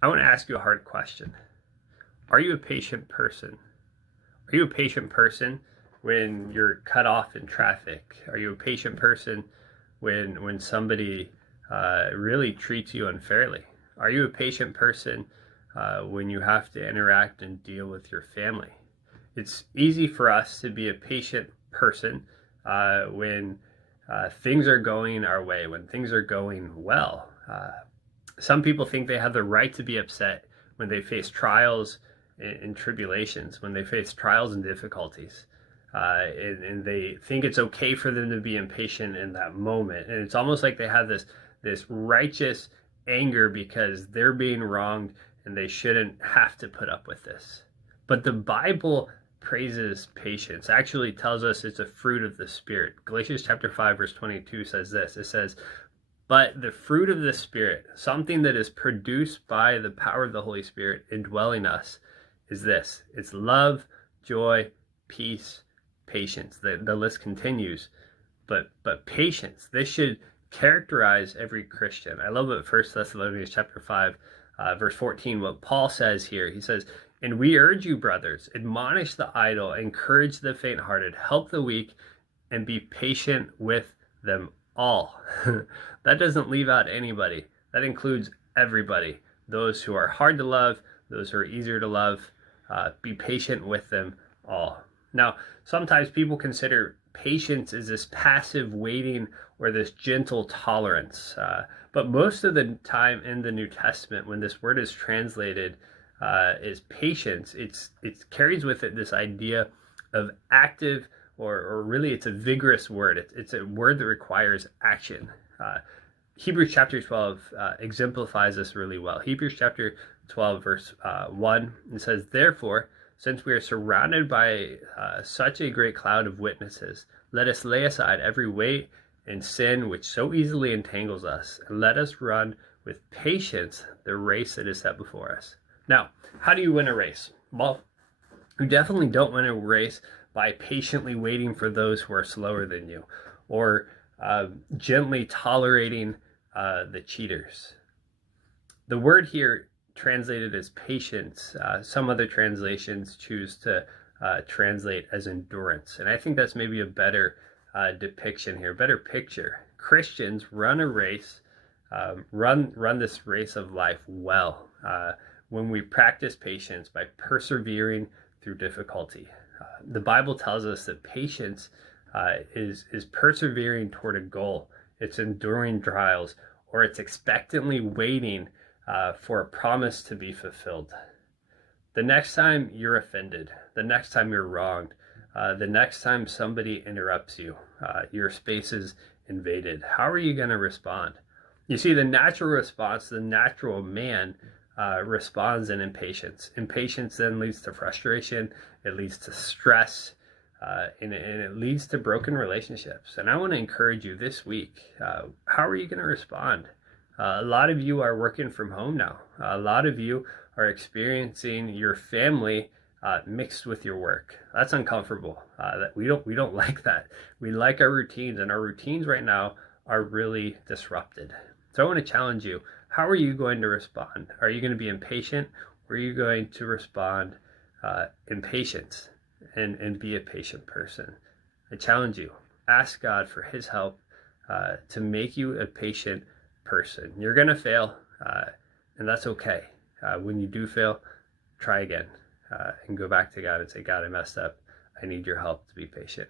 I want to ask you a hard question. Are you a patient person? Are you a patient person when you're cut off in traffic? Are you a patient person when somebody really treats you unfairly? Are you a patient person when you have to interact and deal with your family? It's easy for us to be a patient person when things are going our way, when things are going well. Some people think they have the right to be upset when they face trials and tribulations, when they face trials and difficulties. And they think it's okay for them to be impatient in that moment. And it's almost like they have this righteous anger because they're being wronged and they shouldn't have to put up with this. But the Bible praises patience, actually tells us it's a fruit of the Spirit. Galatians chapter 5, verse 22 says this. It says, but the fruit of the Spirit, something that is produced by the power of the Holy Spirit indwelling us, is this: it's love, joy, peace, patience. The list continues. But patience, this should characterize every Christian. I love what 1 Thessalonians chapter 5, verse 14, what Paul says here. He says, and we urge you, brothers, admonish the idle, encourage the faint-hearted, help the weak, and be patient with them all. That doesn't leave out anybody. That includes everybody. Those who are hard to love, those who are easier to love. Be patient with them all. Now, sometimes people consider patience as this passive waiting or this gentle tolerance. But most of the time in the New Testament, when this word is translated as patience, it carries with it this idea of active, or really it's a vigorous word. It's a word that requires action. Hebrews chapter 12 exemplifies this really well. Hebrews chapter 12, verse 1, it says, therefore, since we are surrounded by such a great cloud of witnesses, let us lay aside every weight and sin which so easily entangles us, and let us run with patience the race that is set before us. Now, how do you win a race? Well, you definitely don't win a race by patiently waiting for those who are slower than you, or gently tolerating the cheaters. The word here translated as patience, some other translations choose to translate as endurance. And I think that's maybe a better depiction here, better picture. Christians run a race, run this race of life well when we practice patience by persevering through difficulty. The Bible tells us that patience is persevering toward a goal. It's enduring trials, or it's expectantly waiting for a promise to be fulfilled. The next time you're offended, the next time you're wronged, the next time somebody interrupts you, your space is invaded, how are you going to respond? You see, the natural response, the natural man responds in impatience. Impatience then leads to frustration, it leads to stress, and it leads to broken relationships. And I want to encourage you this week, how are you going to respond? A lot of you are working from home now. A lot of you are experiencing your family mixed with your work. That's uncomfortable. We don't like that. We like our routines, and our routines right now are really disrupted. So I want to challenge you. How are you going to respond? Are you going to be impatient, or are you going to respond in patience and be a patient person? I challenge you. Ask God for His help to make you a patient person. You're going to fail, and that's okay. When you do fail, try again and go back to God and say, God, I messed up. I need your help to be patient.